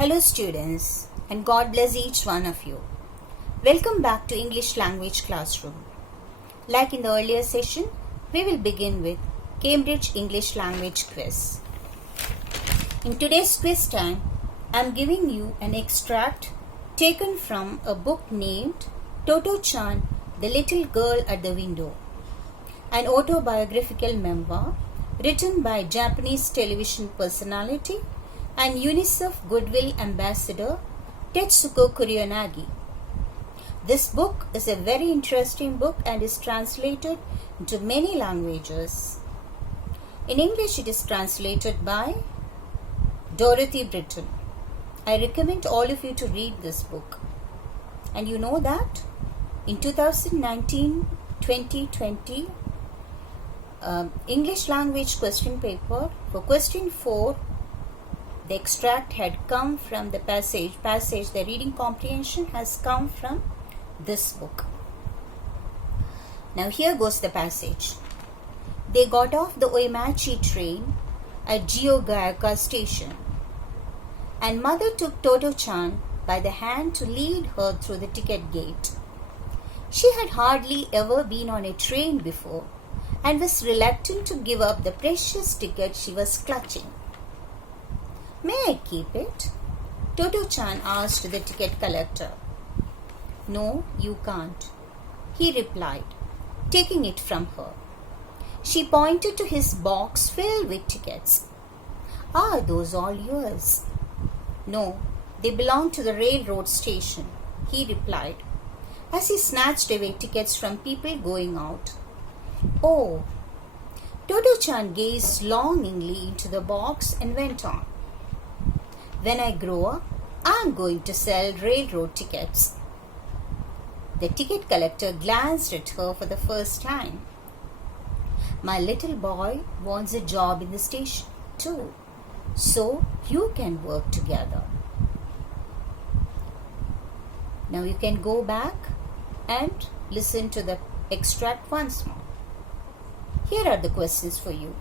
Hello students, and God bless each one of you. Welcome back to English Language Classroom. Like in the earlier session, we will begin with Cambridge English Language Quiz. In today's quiz time, I am giving you an extract taken from a book named Toto-chan, The Little Girl at the Window, an autobiographical memoir written by Japanese television personality and UNICEF Goodwill Ambassador Tetsuko Kurionagi. This book is a very interesting book and is translated into many languages. In English, it is translated by Dorothy Britton. I recommend all of you to read this book. And you know that in 2019-2020 English language question paper, for question 4, the extract had come from the passage, the reading comprehension has come from this book. Now here goes the passage. They got off the Oimachi train at Jiyogaoka station, and mother took Toto-chan by the hand to lead her through the ticket gate. She had hardly ever been on a train before and was reluctant to give up the precious ticket she was clutching. "May I keep it?" Toto-chan asked the ticket collector. "No, you can't," he replied, taking it from her. She pointed to his box filled with tickets. "Are those all yours?" "No, they belong to the railroad station," he replied, as he snatched away tickets from people going out. "Oh." Toto-chan gazed longingly into the box and went on. "When I grow up, I'm going to sell railroad tickets." The ticket collector glanced at her for the first time. "My little boy wants a job in the station too, so you can work together." Now you can go back and listen to the extract once more. Here are the questions for you.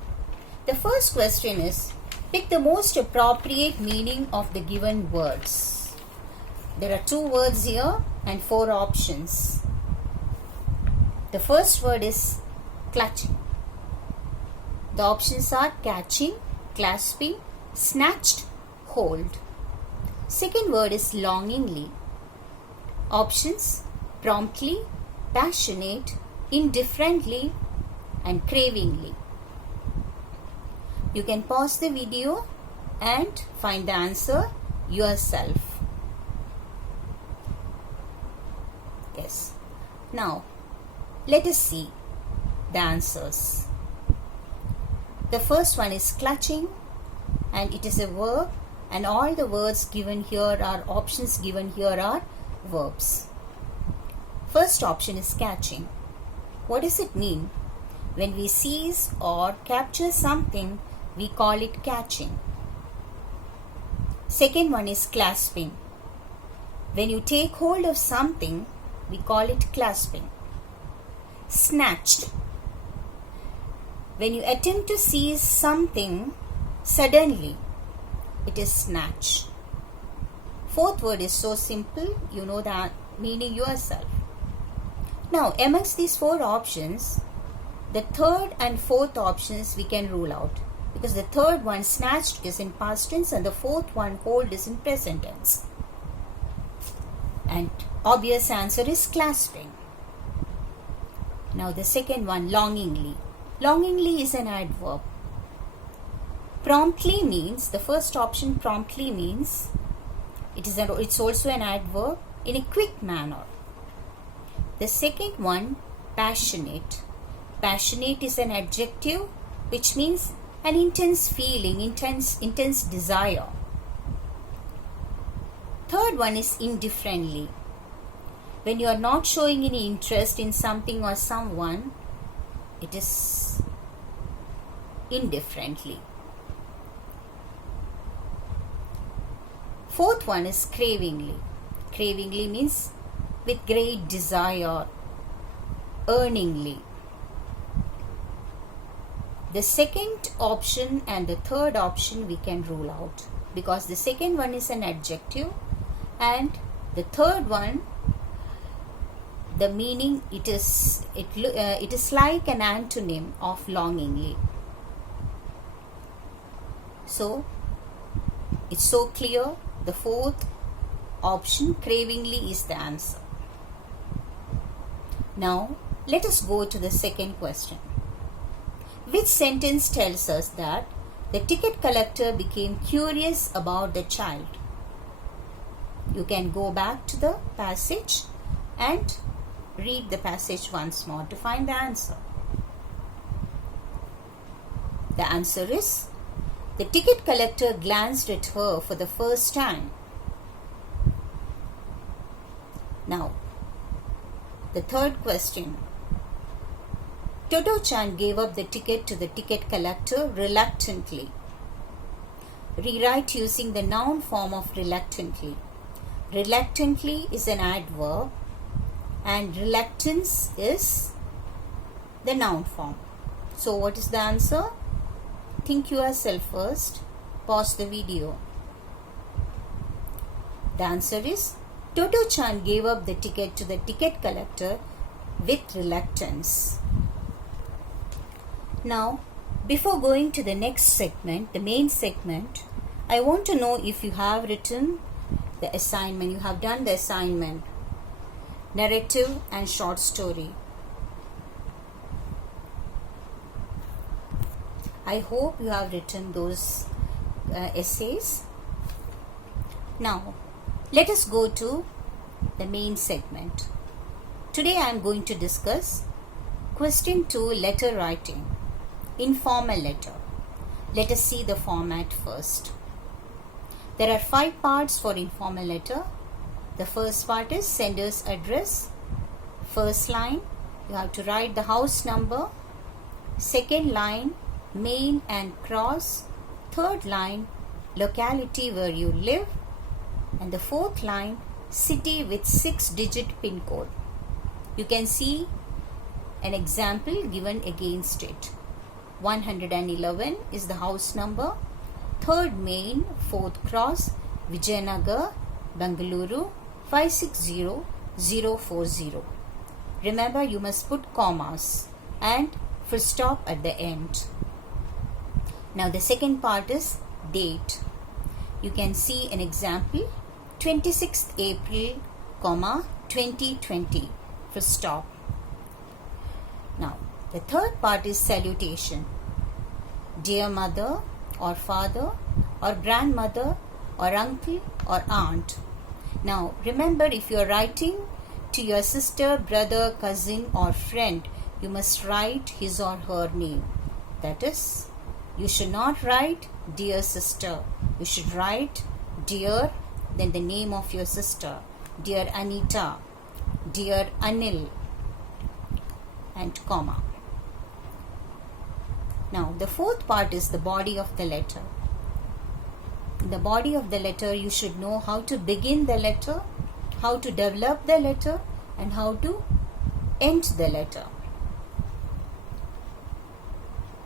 The first question is, pick the most appropriate meaning of the given words. There are 2 words here and 4 options. The first word is clutching. The options are catching, clasping, snatched, hold. Second word is longingly. Options: promptly, passionate, indifferently, and cravingly. You can pause the video and find the answer yourself. Yes. Now, let us see the answers. The first one is clutching, and it is a verb, and all the words given here are options given here are verbs. First option is catching. What does it mean? When we seize or capture something, we call it catching. Second one is clasping. When you take hold of something, we call it clasping. Snatched. When you attempt to seize something suddenly, it is snatch. Fourth word is so simple, you know that meaning yourself. Now, amongst these 4 options, the third and fourth options we can rule out, because the third one, snatched, is in past tense and the fourth one, hold, is in present tense. And obvious answer is clasping. Now the second one, longingly. Longingly is an adverb. Promptly means, the first option, promptly means, it's also an adverb, in a quick manner. The second one, passionate. Passionate is an adjective which means an intense feeling, intense desire. Third one is indifferently. When you are not showing any interest in something or someone, it is indifferently. Fourth one is cravingly. Cravingly means with great desire, earningly. The second option and the third option we can rule out, because the second one is an adjective, and the third one, the meaning, it is like an antonym of longingly. So it's so clear. The fourth option, cravingly, is the answer. Now let us go to the second question. Which sentence tells us that the ticket collector became curious about the child? You can go back to the passage and read the passage once more to find the answer. The answer is, the ticket collector glanced at her for the first time. Now, the third question. Toto-chan gave up the ticket to the ticket collector reluctantly. Rewrite using the noun form of reluctantly. Reluctantly is an adverb and reluctance is the noun form. So what is the answer? Think yourself first. Pause the video. The answer is, Toto-chan gave up the ticket to the ticket collector with reluctance. Now, before going to the next segment, the main segment, I want to know if you have written the assignment, you have done the assignment, narrative and short story. I hope you have written those essays. Now, let us go to the main segment. Today I am going to discuss question 2, letter writing. Informal letter. Let us see the format first. There are 5 parts for informal letter. The first part is sender's address. First line, you have to write the house number. Second line, main and cross. Third line, locality where you live. And the fourth line, city with 6-digit pin code. You can see an example given against it. 111 is the house number. Third main, fourth cross, Vijayanagar, Bengaluru, 560040. Remember, you must put commas and full stop at the end. Now the second part is date. You can see an example, 26th April, 2020, full stop. Now the third part is salutation. Dear mother or father or grandmother or uncle or aunt. Now remember, if you are writing to your sister, brother, cousin or friend, you must write his or her name. That is, you should not write dear sister. You should write dear, then the name of your sister. Dear Anita, dear Anil, and comma. Now the fourth part is the body of the letter. In the body of the letter, you should know how to begin the letter, how to develop the letter, and how to end the letter.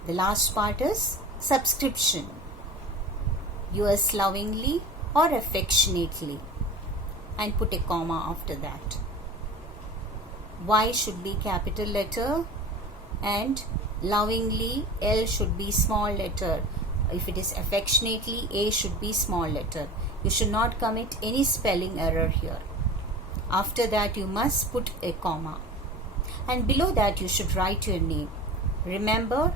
The last part is subscription. Yours lovingly or affectionately, and put a comma after that. Y should be capital letter and lovingly L should be small letter. If it is affectionately, A should be small letter. You should not commit any spelling error here. After that, you must put a comma, and below that you should write your name. Remember,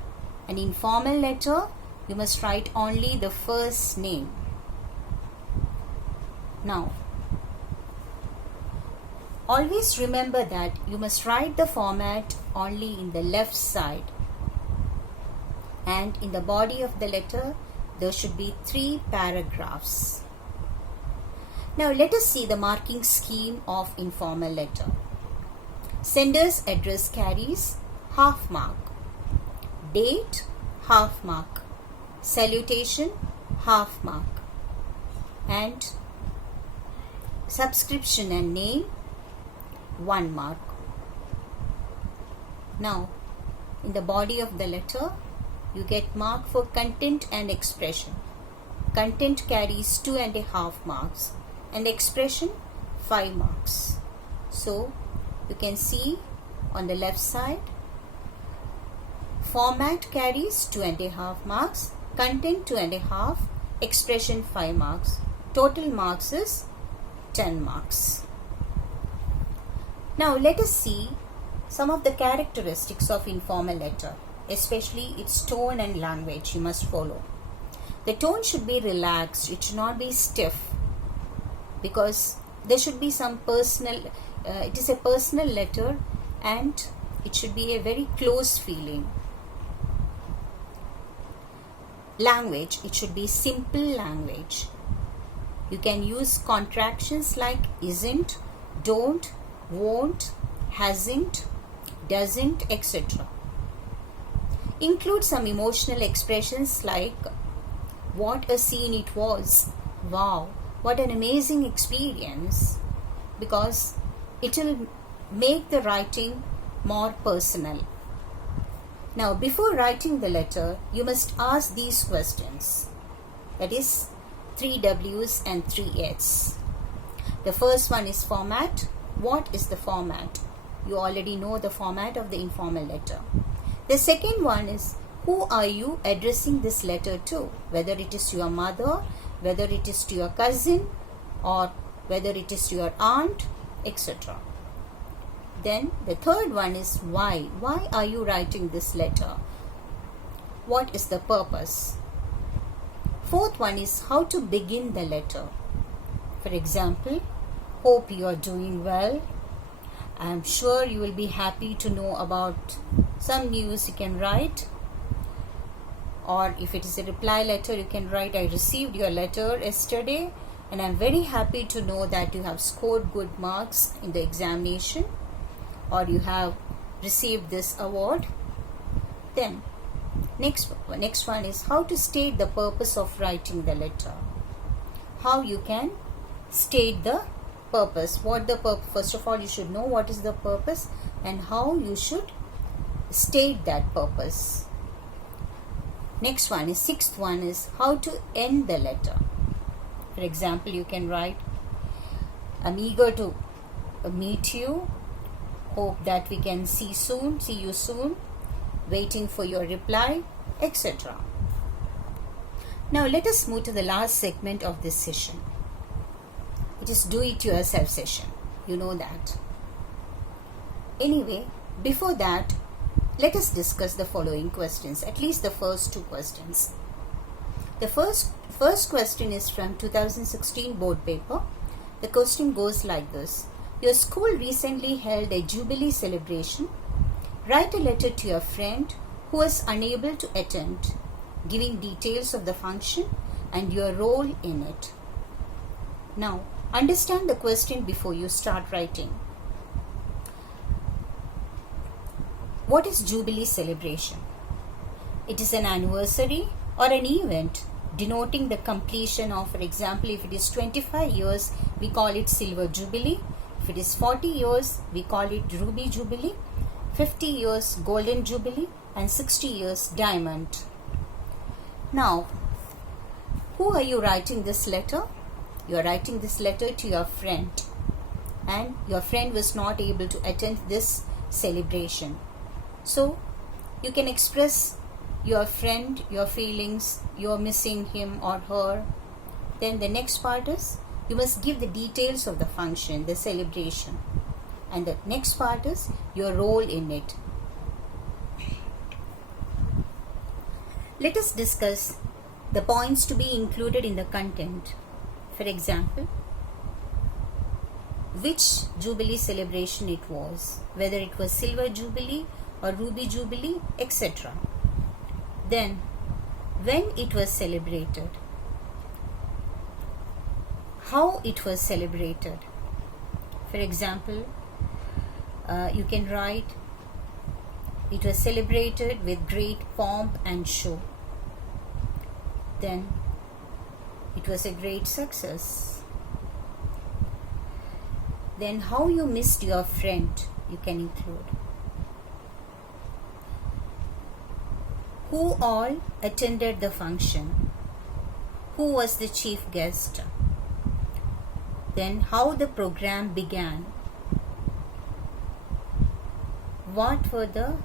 an informal letter, you must write only the first name. Now, always remember that you must write the format only in the left side, and in the body of the letter there should be 3 paragraphs. Now let us see the marking scheme of informal letter. Sender's address carries half mark. Date, half mark. Salutation, half mark. And subscription and name, 1 mark. Now, in the body of the letter, you get mark for content and expression. content carries 2.5 marks and expression 5 marks. So you can see on the left side, format carries 2.5 marks, content 2.5, expression 5 marks. Total marks is 10 marks. Now let us see some of the characteristics of informal letter, especially its tone and language you must follow. The tone should be relaxed, it should not be stiff, because there should be some personal, it is a personal letter and it should be a very close feeling. Language, it should be simple language. You can use contractions like isn't, don't, won't, hasn't, doesn't, etc. Include some emotional expressions like what a scene it was, wow, what an amazing experience, because it will make the writing more personal. Now, before writing the letter, you must ask these questions. That is 3 W's and 3 H's. The first one is format. What is the format? You already know the format of the informal letter. The second one is, who are you addressing this letter to? Whether it is to your mother, whether it is to your cousin, or whether it is to your aunt, etc. Then the third one is why. Why are you writing this letter? What is the purpose? Fourth one is how to begin the letter. For example, hope you are doing well. I am sure you will be happy to know about some news. You can write, or if it is a reply letter, you can write, I received your letter yesterday and I am very happy to know that you have scored good marks in the examination, or you have received this award. Then next one is how to state the purpose of writing the letter. How you can state the purpose. What the purpose? First of all, you should know what is the purpose and how you should state that purpose. Next one is, sixth one is how to end the letter. For example, you can write, I'm eager to meet you, hope that we can see you soon, waiting for your reply, etc. Now let us move to the last segment of this session. It is do-it-yourself session. You know that. Anyway, before that, let us discuss the following questions, at least the first 2 questions. The first question is from 2016 board paper. The question goes like this. Your school recently held a jubilee celebration. Write a letter to your friend who was unable to attend, giving details of the function and your role in it. Now, understand the question before you start writing. What is Jubilee celebration? It is an anniversary or an event denoting the completion of, for example, if it is 25 years, we call it Silver Jubilee. If it is 40 years, we call it Ruby Jubilee. 50 years, Golden Jubilee, and 60 years, Diamond. Now, who are you writing this letter? You are writing this letter to your friend, and your friend was not able to attend this celebration. So, you can express your friend, your feelings, you're missing him or her. Then the next part is, you must give the details of the function, the celebration. And the next part is your role in it. Let us discuss the points to be included in the content. For example, which Jubilee celebration it was, whether it was Silver Jubilee or Ruby Jubilee, etc. Then, when it was celebrated, how it was celebrated. For example, you can write, it was celebrated with great pomp and show. Then, it was a great success. Then, how you missed your friend, you can include. Who all attended the function? Who was the chief guest? Then how the program began. What were the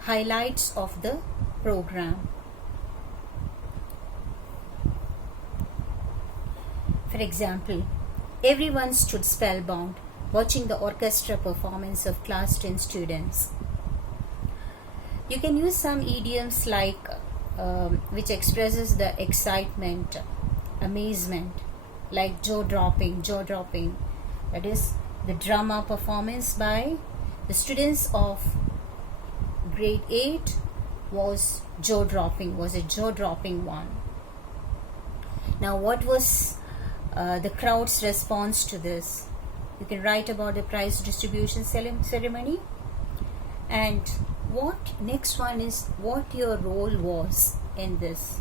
highlights of the program? For example, everyone stood spellbound watching the orchestra performance of class 10 students. You can use some idioms like which expresses the excitement, amazement, like jaw dropping. That is the drama performance by the students of grade 8 was a jaw dropping one. Now, what was the crowd's response to this? You can write about the prize distribution ceremony. And next one is what your role was in this.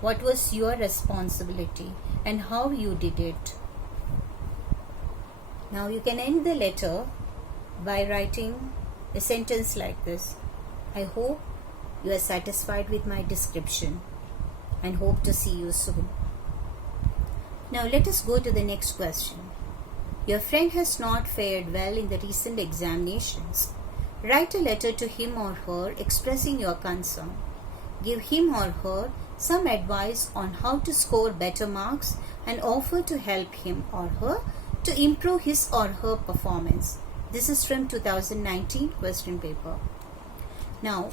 What was your responsibility and how you did it. Now you can end the letter by writing a sentence like this. I hope you are satisfied with my description and hope to see you soon. Now let us go to the next question. Your friend has not fared well in the recent examinations. Write a letter to him or her expressing your concern. Give him or her some advice on how to score better marks and offer to help him or her to improve his or her performance. This is from 2019 question paper. Now,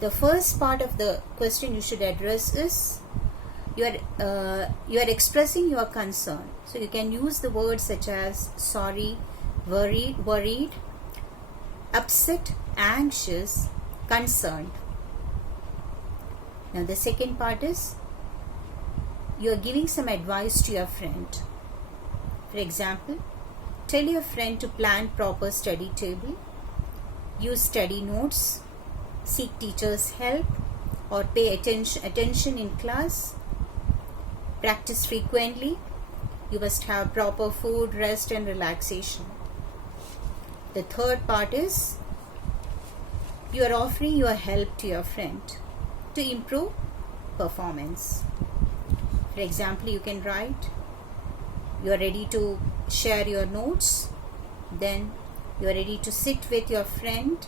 the first part of the question you should address is you are expressing your concern. So you can use the words such as sorry, worried, upset, anxious, concerned. Now the second part is you are giving some advice to your friend. For example, tell your friend to plan proper study table, use study notes, seek teacher's help, or pay attention in class, practice frequently. You must have proper food, rest, and relaxation. The third part is you are offering your help to your friend to improve performance. For example, you can write you are ready to share your notes, then you are ready to sit with your friend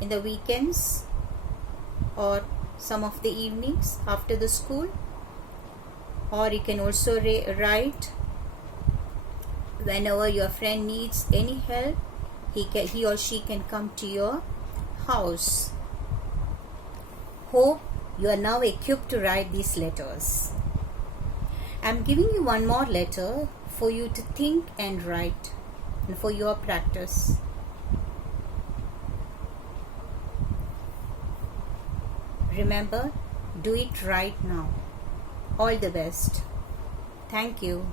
in the weekends or some of the evenings after the school. Or you can also write whenever your friend needs any help, he or she can come to your house. Hope you are now equipped to write these letters. I am giving you one more letter for you to think and write and for your practice. Remember, do it right now. All the best. Thank you.